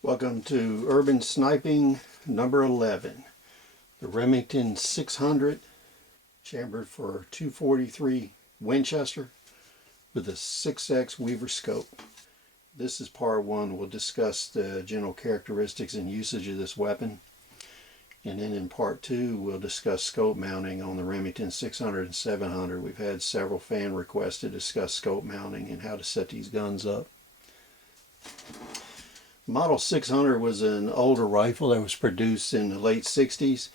Welcome to Urban Sniping number 11. The Remington 600 chambered for 243 Winchester with a 6X Weaver scope. This is part 1. We'll discuss the general characteristics and usage of this weapon. And then in part 2 we'll discuss scope mounting on the Remington 600 and 700. We've had several fan requests to discuss scope mounting and how to set these guns up. Model 600 was an older rifle that was produced in the late 60s.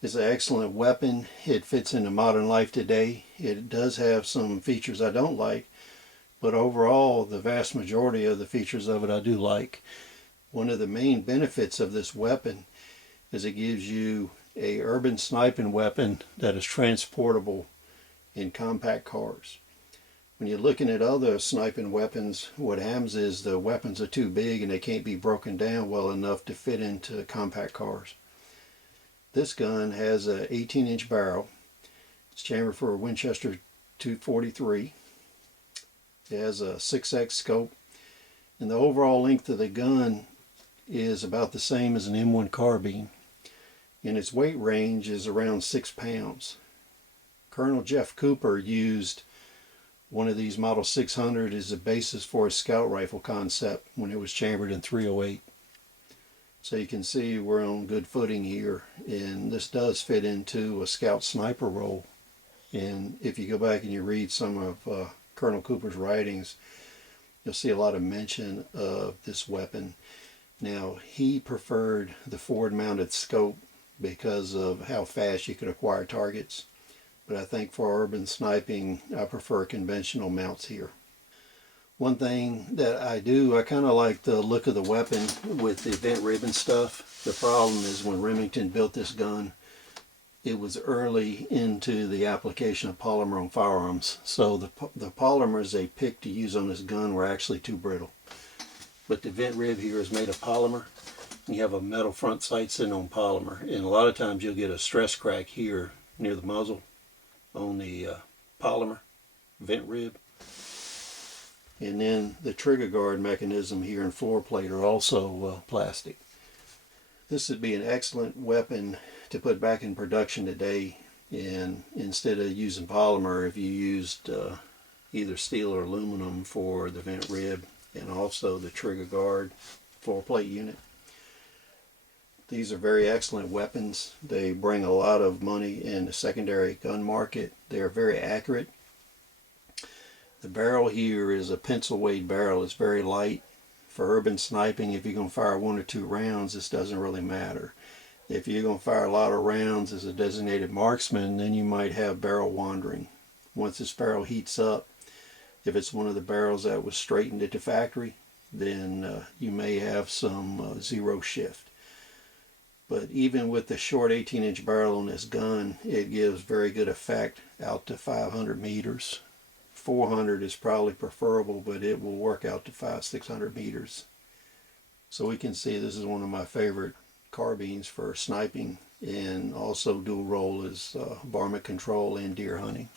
It's an excellent weapon. It fits into modern life today. It does have some features I don't like, but overall the vast majority of the features of it I do like. One of the main benefits of this weapon is it gives you a urban sniping weapon that is transportable in compact cars. When you're looking at other sniping weapons, what happens is the weapons are too big and they can't be broken down well enough to fit into compact cars. This gun has an 18-inch barrel. It's chambered for a Winchester 243. It has a 6X scope, and the overall length of the gun is about the same as an M1 carbine, and its weight range is around 6 pounds. Colonel Jeff Cooper used one of these Model 600 as a basis for a scout rifle concept when it was chambered in 308. So you can see we're on good footing here, and this does fit into a scout sniper role. And if you go back and you read some of Colonel Cooper's writings, you'll see a lot of mention of this weapon. Now, he preferred the forward mounted scope because of how fast you could acquire targets. But I think for urban sniping, I prefer conventional mounts here. One thing that I kind of like the look of the weapon with the vent ribbon stuff. The problem is when Remington built this gun, it was early into the application of polymer on firearms. So the polymers they picked to use on this gun were actually too brittle. But the vent rib here is made of polymer. You have a metal front sight sitting on polymer. And a lot of times you'll get a stress crack here near the muzzle on the polymer vent rib. And then the trigger guard mechanism here and floor plate are also plastic. This would be an excellent weapon to put back in production today, and instead of using polymer, if you used either steel or aluminum for the vent rib and also the trigger guard floor plate unit. These are very excellent weapons. They bring a lot of money in the secondary gun market. They are very accurate. The barrel here is a pencil weight barrel. It's very light. For urban sniping, if you're going to fire 1 or 2 rounds, this doesn't really matter. If you're going to fire a lot of rounds as a designated marksman, then you might have barrel wandering. Once this barrel heats up, if it's one of the barrels that was straightened at the factory, then you may have some zero shift. But even with the short 18-inch barrel on this gun, it gives very good effect out to 500 meters. 400 is probably preferable, but it will work out to 500-600 meters. So we can see this is one of my favorite carbines for sniping, and also dual role as varmint control and deer hunting.